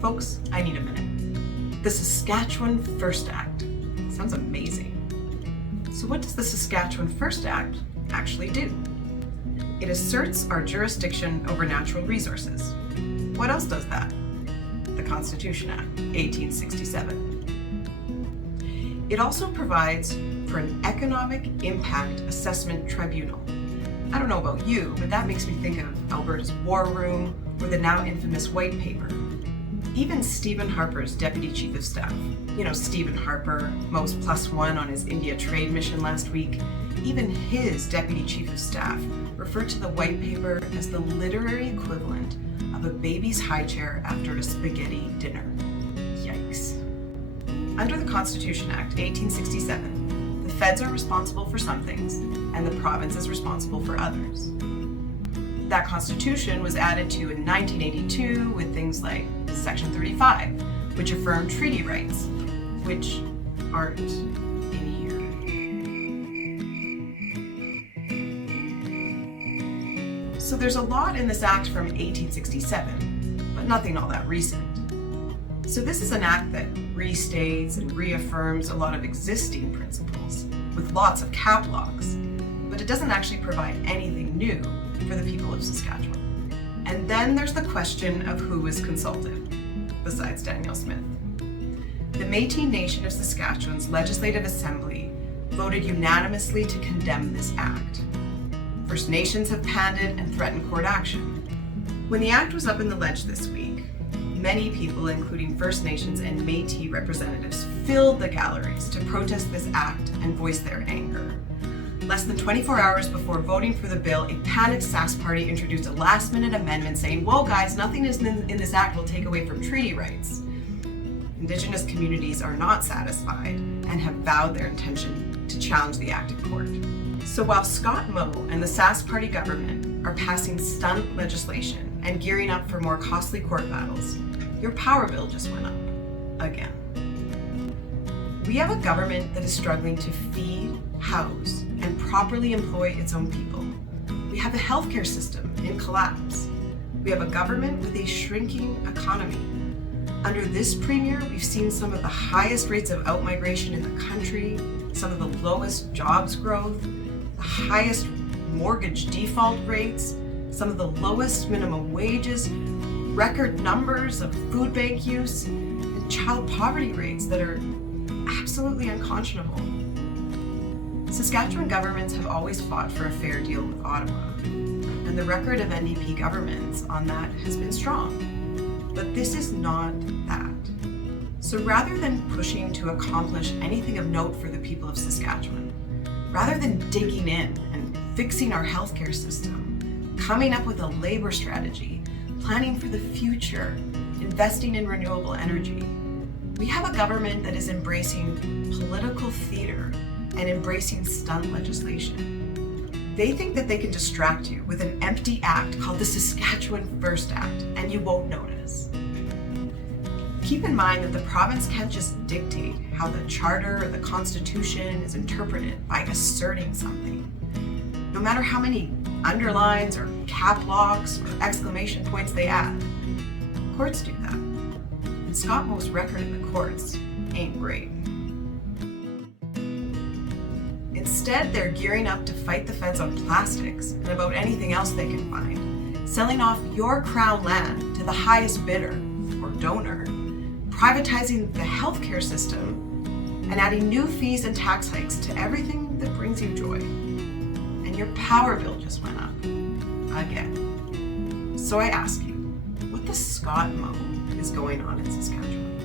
Folks, I need a minute. The Saskatchewan First Act. Sounds amazing. So what does the Saskatchewan First Act actually do? It asserts our jurisdiction over natural resources. What else does that? The Constitution Act, 1867. It also provides for an economic impact assessment tribunal. I don't know about you, but that makes me think of Alberta's War Room or the now infamous White Paper. Even Stephen Harper's Deputy Chief of Staff, Stephen Harper, most +1 on his India trade mission last week, even his Deputy Chief of Staff referred to the White Paper as the literary equivalent of a baby's high chair after a spaghetti dinner. Yikes. Under the Constitution Act, 1867, the feds are responsible for some things, and the province is responsible for others. That constitution was added to in 1982 with things like Section 35, which affirmed treaty rights, which aren't in here. So there's a lot in this act from 1867, but nothing all that recent. So this is an act that restates and reaffirms a lot of existing principles with lots of cap locks, but it doesn't actually provide anything new for the people of Saskatchewan. And then there's the question of who was consulted, besides Danielle Smith. The Métis Nation of Saskatchewan's Legislative Assembly voted unanimously to condemn this act. First Nations have panted and threatened court action. When the act was up in the ledge this week, many people, including First Nations and Métis representatives, filled the galleries to protest this act and voice their anger. Less than 24 hours before voting for the bill, a panicked Sask Party introduced a last-minute amendment saying, whoa guys, nothing in this act will take away from treaty rights. Indigenous communities are not satisfied and have vowed their intention to challenge the act in court. So while Scott Moe and the Sask Party government are passing stunt legislation and gearing up for more costly court battles, your power bill just went up again. We have a government that is struggling to feed, house, and properly employ its own people. We have a healthcare system in collapse. We have a government with a shrinking economy. Under this premier, we've seen some of the highest rates of outmigration in the country, some of the lowest jobs growth, the highest mortgage default rates, some of the lowest minimum wages, record numbers of food bank use, and child poverty rates that are absolutely unconscionable. Saskatchewan governments have always fought for a fair deal with Ottawa, and the record of NDP governments on that has been strong. But this is not that. So rather than pushing to accomplish anything of note for the people of Saskatchewan, rather than digging in and fixing our healthcare system, coming up with a labor strategy, planning for the future, investing in renewable energy, we have a government that is embracing political theater and embracing stunt legislation. They think that they can distract you with an empty act called the Saskatchewan First Act, and you won't notice. Keep in mind that the province can't just dictate how the charter or the constitution is interpreted by asserting something. No matter how many underlines or cap locks or exclamation points they add, courts do that. And Scott Moe's record in the courts ain't great. Instead, they're gearing up to fight the feds on plastics and about anything else they can find, selling off your crown land to the highest bidder or donor, privatizing the healthcare system, and adding new fees and tax hikes to everything that brings you joy. And your power bill just went up again. So I ask you, what the Scott Moe is going on in Saskatchewan?